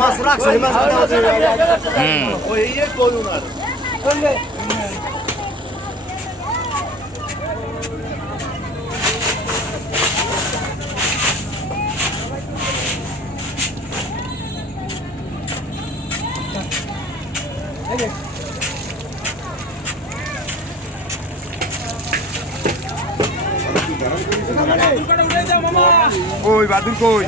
মাছ রাখছে মাছ ওই এই করুন আর কই বাদুর কই